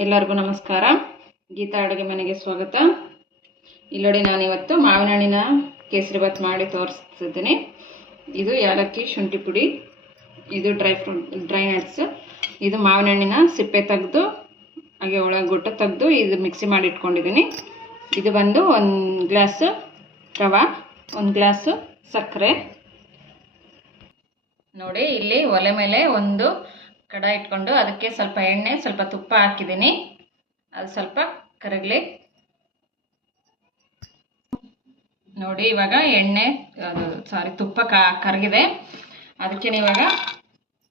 ಎಲ್ಲರಿಗೂ ನಮಸ್ಕಾರ. ಗೀತಾ ಅಡುಗೆ ಮನೆಗೆ ಸ್ವಾಗತ. ಇಲ್ಲೋಡಿ ನಾನು ಇವತ್ತು ಮಾವಿನ ಹಣ್ಣಿನ ಕೇಸರಿಬಾತ್ ಮಾಡಿ ತೋರಿಸ್ತಿದ್ದೀನಿ ಇದು ಯಾಲಕ್ಕಿ ಶುಂಠಿ ಪುಡಿ, ಇದು ಡ್ರೈ ಫ್ರೂಟ್ ಡ್ರೈ ನಟ್ಸ್ ಇದು ಮಾವಿನ ಹಣ್ಣಿನ ಸಿಪ್ಪೆ ತೆಗೆದು, ಹಾಗೆ ಒಳಗೆ ತೆಗೆದು ಇದು ಮಿಕ್ಸಿ ಮಾಡಿ ಇಟ್ಕೊಂಡಿದ್ದೀನಿ. ಇದು ಬಂದು ಒಂದು ಗ್ಲಾಸ್ ರವೆ, ಒಂದು ಗ್ಲಾಸು ಸಕ್ಕರೆ. ನೋಡಿ, ಇಲ್ಲಿ ಒಲೆ ಮೇಲೆ ಒಂದು ಕಡ ಇಟ್ಕೊಂಡು ಅದಕ್ಕೆ ಸ್ವಲ್ಪ ಎಣ್ಣೆ, ಸ್ವಲ್ಪ ತುಪ್ಪ ಹಾಕಿದ್ದೀನಿ. ಅದು ಸ್ವಲ್ಪ ಕರಗಲಿ. ನೋಡಿ, ಇವಾಗ ಎಣ್ಣೆ, ಅದು ಸಾರಿ ತುಪ್ಪ ಕರಗಿದೆ. ಅದಕ್ಕೆ ಇವಾಗ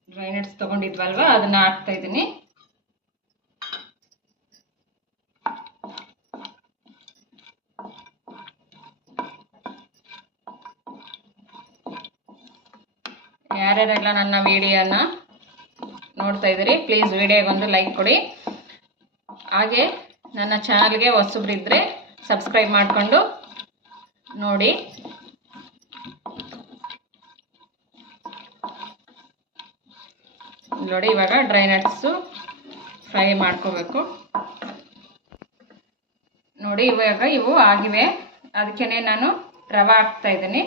ಡ್ರೈ ನಟ್ಸ್ ತೊಗೊಂಡಿದ್ವಲ್ವ, ಅದನ್ನು ಹಾಕ್ತಾ ಇದ್ದೀನಿ. ಯಾರ್ಯಾರೆಲ್ಲ ನನ್ನ ವಿಡಿಯೋನ ನೋಡ್ತಾ ಇದ್ದೀರಿ. ಪ್ಲೀಸ್ ವಿಡಿಯೋಗೊಂದು ಲೈಕ್ ಕೊಡಿ. ಹಾಗೆ ನನ್ನ ಚಾನಲ್ಗೆ ಹೊಸಬ್ರಿದ್ದರೆ ಸಬ್ಸ್ಕ್ರೈಬ್ ಮಾಡಿಕೊಂಡು ನೋಡಿ. ನೋಡಿ, ಇವಾಗ ಡ್ರೈ ನಟ್ಸು ಫ್ರೈ ಮಾಡ್ಕೋಬೇಕು. ನೋಡಿ, ಇವಾಗ ಇವು ಆಗಿವೆ. ಅದಕ್ಕೆ ನಾನು ರವಾ ಹಾಕ್ತಾ ಇದ್ದೀನಿ.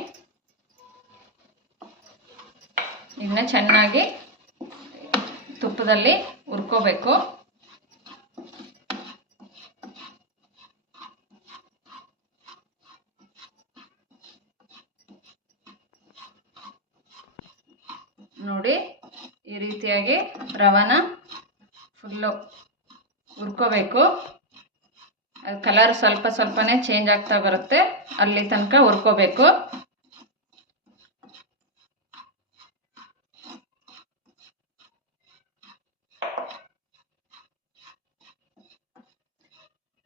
ಇದನ್ನ ಚೆನ್ನಾಗಿ ತುಪ್ಪದಲ್ಲಿ ಹುರ್ಕೋಬೇಕು. ನೋಡಿ ಈ ರೀತಿಯಾಗಿ ರವನ ಫುಲ್ಲು ಹುರ್ಕೋಬೇಕು. ಕಲರ್ ಸ್ವಲ್ಪ ಸ್ವಲ್ಪನೇ ಚೇಂಜ್ ಆಗ್ತಾ ಬರುತ್ತೆ, ಅಲ್ಲಿ ತನಕ ಹುರ್ಕೋಬೇಕು.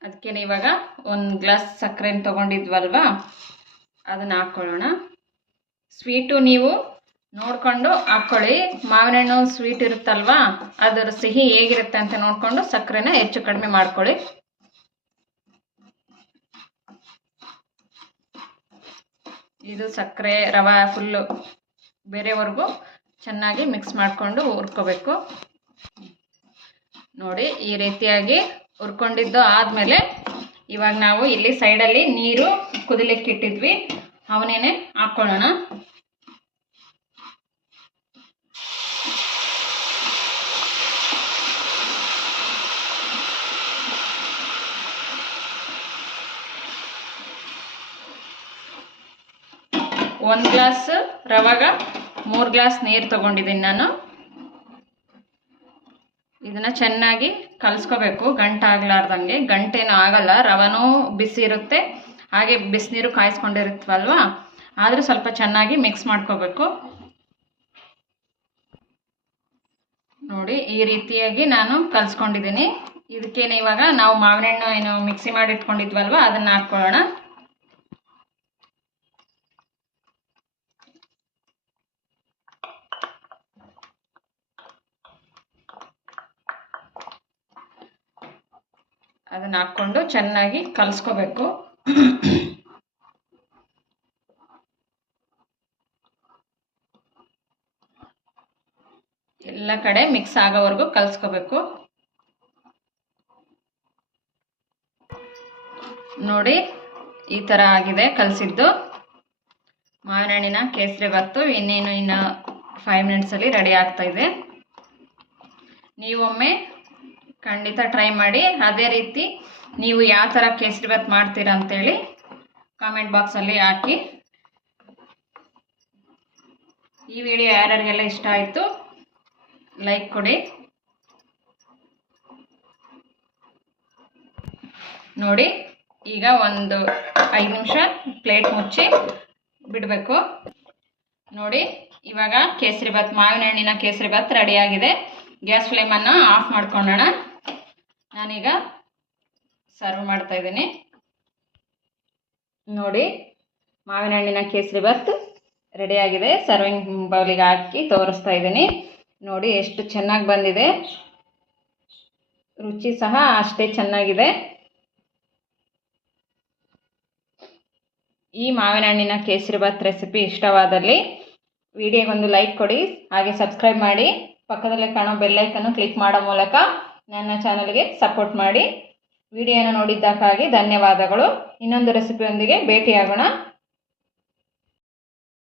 ಅದಕ್ಕೆ ಇವಾಗ ಒಂದು ಗ್ಲಾಸ್ ಸಕ್ಕರೆನ ತೊಗೊಂಡಿದ್ವಲ್ವಾ? ಅದನ್ನು ಹಾಕ್ಕೊಳ್ಳೋಣ ಸ್ವೀಟು ನೀವು ನೋಡಿಕೊಂಡು ಹಾಕ್ಕೊಳ್ಳಿ ಮಾವಿನ ಹಣ್ಣು ಸ್ವೀಟ್ ಇರುತ್ತಲ್ವಾ? ಅದರ ಸಿಹಿ ಹೇಗಿರುತ್ತೆ ಅಂತ ನೋಡಿಕೊಂಡು ಸಕ್ಕರೆನ ಹೆಚ್ಚು ಕಡಿಮೆ ಮಾಡ್ಕೊಳ್ಳಿ. ಇದು ಸಕ್ಕರೆ ರವೆ ಫುಲ್ಲು ಬೇರೆವರೆಗೂ ಚೆನ್ನಾಗಿ ಮಿಕ್ಸ್ ಮಾಡಿಕೊಂಡು ಹುರ್ಕೋಬೇಕು. ನೋಡಿ ಈ ರೀತಿಯಾಗಿ ಹುರ್ಕೊಂಡಿದ್ದು ಆದಮೇಲೆ ಇವಾಗ ನಾವು ಇಲ್ಲಿ ಸೈಡಲ್ಲಿ ನೀರು ಕುದಿಲಿಕ್ಕೆ ಇಟ್ಟಿದ್ವಿ. ಅವನೇನೆ ಹಾಕ್ಕೊಳ್ಳೋಣ ಒಂದು ಗ್ಲಾಸ್ ರವಾಗ, ಮೂರು ಗ್ಲಾಸ್ ನೀರು ತಗೊಂಡಿದ್ದೀನಿ ನಾನು. ಇದನ್ನು ಚೆನ್ನಾಗಿ ಕಲಿಸ್ಕೋಬೇಕು. ಗಂಟ ಆಗ್ಲಾರ್ದಂಗೆ. ಗಂಟೇನೂ ಆಗಲ್ಲ. ರವನೂ ಬಿಸಿ ಇರುತ್ತೆ. ಹಾಗೆ ಬಿಸಿನೀರು ಕಾಯಿಸ್ಕೊಂಡಿರುತ್ತವಲ್ವ ಆದರೂ ಸ್ವಲ್ಪ ಚೆನ್ನಾಗಿ ಮಿಕ್ಸ್ ಮಾಡ್ಕೋಬೇಕು. ನೋಡಿ, ಈ ರೀತಿಯಾಗಿ ನಾನು ಕಲಸ್ಕೊಂಡಿದ್ದೀನಿ. ಇದಕ್ಕೇನು ಇವಾಗ ನಾವು ಮಾವಿನ ಹಣ್ಣು ಏನು ಮಿಕ್ಸಿ ಮಾಡಿ ಇಟ್ಕೊಂಡಿದ್ವಲ್ವ ಅದನ್ನು ಹಾಕ್ಕೊಳ್ಳೋಣ. ಅದನ್ನ ಹಾಕ್ಕೊಂಡು ಚೆನ್ನಾಗಿ ಕಲಿಸ್ಕೋಬೇಕು. ಎಲ್ಲ ಕಡೆ ಮಿಕ್ಸ್ ಆಗೋವರೆಗೂ ಕಲಿಸ್ಕೋಬೇಕು. ನೋಡಿ, ಈ ಥರ ಆಗಿದೆ ಕಲಸಿದ್ದು. ಮಾವಿನ ಹಣ್ಣಿನ ಕೇಸರಿ ಬತ್ತು ಇನ್ನೇನು ಇನ್ನು ಫೈವ್ ಮಿನಿಟ್ಸಲ್ಲಿ ರೆಡಿ ಆಗ್ತಾ ಇದೆ. ನೀವೊಮ್ಮೆ ಖಂಡಿತ ಟ್ರೈ ಮಾಡಿ. ಅದೇ ರೀತಿ ನೀವು ಯಾವ ಥರ ಕೇಸರಿ ಬಾತ್ ಮಾಡ್ತೀರಾ ಅಂತೇಳಿ ಕಾಮೆಂಟ್ ಬಾಕ್ಸಲ್ಲಿ ಹಾಕಿ. ಈ ವಿಡಿಯೋ ಯಾರ್ಯಾರಿಗೆಲ್ಲ ಇಷ್ಟ ಆಯಿತು ಲೈಕ್ ಕೊಡಿ. ನೋಡಿ, ಈಗ ಒಂದು ಐದು ನಿಮಿಷ ಪ್ಲೇಟ್ ಮುಚ್ಚಿ ಬಿಡಬೇಕು. ನೋಡಿ, ಇವಾಗ ಕೇಸರಿ ಬಾತ್ ಮಾವಿನ ಹಣ್ಣಿನ ಕೇಸರಿ ಬಾತ್ ರೆಡಿಯಾಗಿದೆ ಗ್ಯಾಸ್ ಫ್ಲೇಮನ್ನು ಆಫ್ ಮಾಡ್ಕೊಳ್ಳೋಣ ನಾನೀಗ ಸರ್ವ್ ಮಾಡ್ತಾ ಇದ್ದೀನಿ. ನೋಡಿ, ಮಾವಿನ ಹಣ್ಣಿನ ಕೇಸರಿ ರೆಡಿ ರೆಡಿಯಾಗಿದೆ ಸರ್ವಿಂಗ್ ಬೌಲಿಗೆ ಹಾಕಿ ತೋರಿಸ್ತಾ ಇದ್ದೀನಿ. ನೋಡಿ, ಎಷ್ಟು ಚೆನ್ನಾಗಿ ಬಂದಿದೆ. ರುಚಿ ಸಹ ಅಷ್ಟೇ ಚೆನ್ನಾಗಿದೆ. ಈ ಮಾವಿನ ಹಣ್ಣಿನ ಕೇಸರಿ ಬಾತ್ ರೆಸಿಪಿ ಇಷ್ಟವಾದಲ್ಲಿ ವಿಡಿಯೋಗೊಂದು ಲೈಕ್ ಕೊಡಿ. ಹಾಗೆ ಸಬ್ಸ್ಕ್ರೈಬ್ ಮಾಡಿ. ಪಕ್ಕದಲ್ಲೇ ಕಾಣೋ ಬೆಲ್ಲೈಕನ್ನು ಕ್ಲಿಕ್ ಮಾಡೋ ಮೂಲಕ ನನ್ನ ಚಾನಲ್ಗೆ ಸಪೋರ್ಟ್ ಮಾಡಿ. ವಿಡಿಯೋನ ನೋಡಿದ್ದಕ್ಕಾಗಿ ಧನ್ಯವಾದಗಳು. ಇನ್ನೊಂದು ರೆಸಿಪಿಯೊಂದಿಗೆ ಭೇಟಿಯಾಗೋಣ.